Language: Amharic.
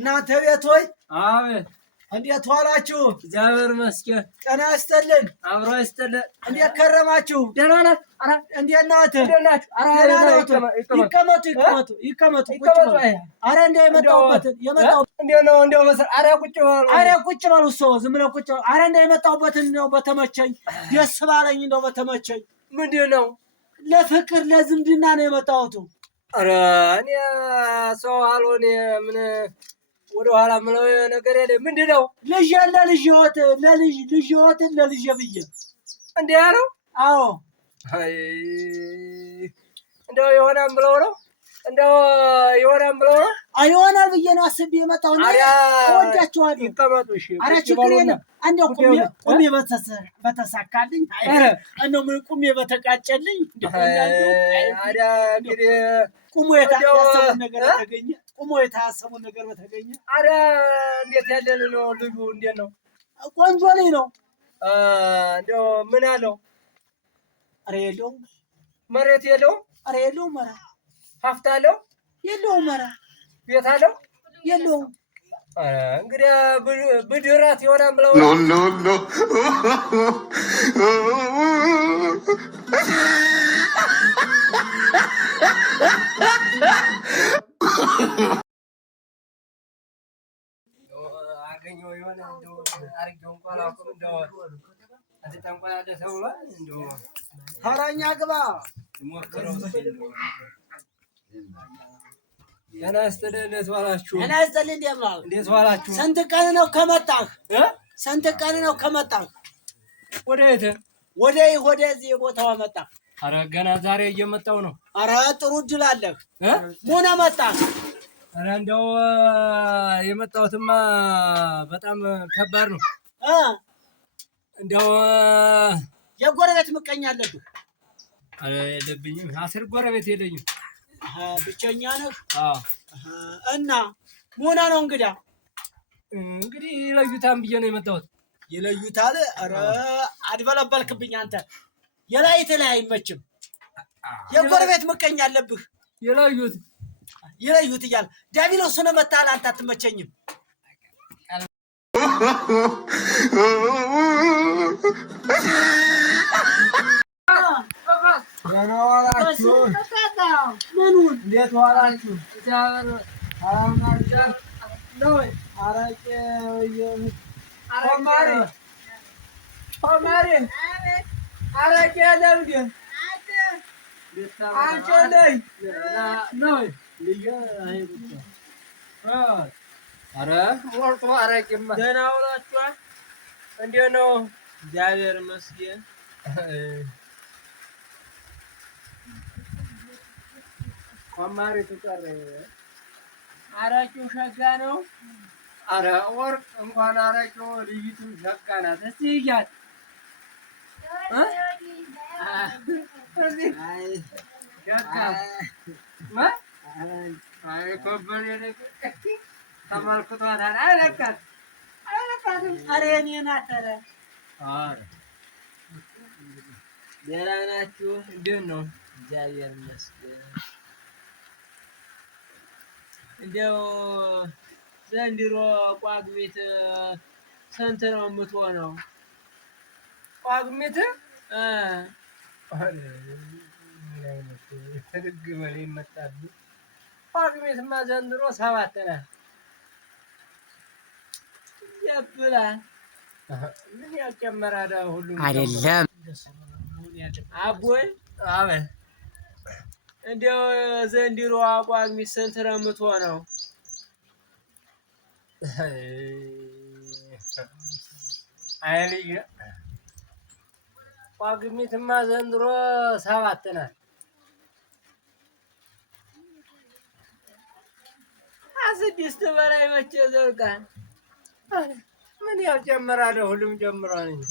እናንተ ቤት ሆይ አቤት እንዴት ዋላችሁ? እግዚአብሔር ይመስገን። ጤና ይስጥልን። አብሮ ይስጥልን። እንዴት ከረማችሁ? ደህና ናት። ኧረ እንዴት ናት? ይቀመጡ። ኧረ እንደው የመጣሁበትን እንዴት ነው? እንደው ኧረ ቁጭ በሉ። ኧረ ቁጭ በሉ። እሱ ዝም ብለው ቁጭ በሉ። ኧረ እንደው የመጣሁበትን እንደው በተመቸኝ ደስ ባለኝ እንደው በተመቸኝ። ምንድን ነው? ለፍቅር ለዝምድና ነው የመጣሁት። ኧረ እኔ ሰው አልሆን ምን ወደ ኋላ ምለው ነገር የለም። ምንድን ነው? ልጅ ለልጅ ህይወት ልጅ ህይወትን ለልጅ ብዬ እንዴ ያለው? አዎ እንደው የሆነም ብለው ነው እንደው የሆነም ብለው ነው። አይሆናል ብዬ ነው አስቤ የመጣሁ ነው። እወዳቸዋለሁ። ይቀመጡ። እሺ ኧረ ችግር የለም። እንደው ቁሜ በተሳካልኝ እንደው ምን ቁሜ በተቃጨልኝ አዳ እንግዲህ ቁሞ የታሰቡን ነገር በተገኘ ቁሞ የታሰቡን ነገር በተገኘ። አረ እንዴት ያለን ነው ልጁ? እንዴት ነው? ቆንጆ ልጅ ነው። እንደው ምን አለው? አረ የለውም። መሬት የለውም። አረ የለውም። ኧረ ሀብት አለው? የለውም። ኧረ ቤት አለው? የለውም። እንግዲህ ብድራት ይሆናል ብለው ኖ አገኘው የሆነ እንደው አርጌው እንኳን አላውቅም። እንደው አንተ ጠንቋይ አለ ተብሏል። እንደው ተረኛ ግባ ሞክረው። ገና እንዴት ዋላችሁ? ገና ይስጥልኝ። እንዴት ዋላችሁ? ስንት ቀን ነው ከመጣህ? ስንት ቀን ነው ከመጣህ? ወዴት? ወደዚህ ቦታው መጣህ? ኧረ ገና ዛሬ እየመጣሁ ነው። ኧረ ጥሩ እድል አለህ። ምን መጣህ? ኧረ እንደው የመጣሁትማ በጣም ከባድ ነው። እንደው የጎረቤት ምቀኛ አለብህ? ኧረ የለብኝም። 10 ጎረቤት የለኝም። ብቸኛ ነህ? አዎ። እና ሞና ነው እንግዲህ ይለዩታል ብዬ ነው የመጣሁት። ይለዩታል? ኧረ አድበለበልክብኝ አንተ። የላይት ላይ አይመችም። የጎረቤት ምቀኛ አለብህ። ይለዩት እያለ ዳቢሎስ ነው መታል። አንተ አትመቸኝም። እንዴት ዋላችሁ? አረቄ ለምድ አንቺ ነይ ነው። ኧረ ሞልቶ አረቄማ። ደህና ውላችኋል? እንዴት ነው? እግዚአብሔር ይመስገን። ኮማሪቱ ቀረ። አረቄው ሸጋ ነው። ኧረ ወርቅ እንኳን አረቄው ልይቱም ሸጋ ናት። እስቲ ይያት ተመልክቷታል። አይለካትም። ኧረ የእኔ ናት። ኧረ ደህና ናችሁ? እንዴት ነው? እግዚአብሔር ይመስገን። እንደው ዘንድሮ ቋግሜት ስንት ነው የምትሆነው? ቋግሜት ትርግመሌ መጣብኝ። ቋግሜትማ ዘንድሮ 7 ናት። ያብላል። ምን ያጨመራል? ሁሉም አይደለም አቦይ። አቤት። እንደው ዘንድሮ ቋግሜት ስንት ነው የምትሆነው? አይ ልጅ ቋግሜትማ ዘንድሮ 7 ናት። 6 በላይ መቼ ዘልቃል? ምን ያው ጨምራለሁ። ሁሉም ጨምሯል እንጂ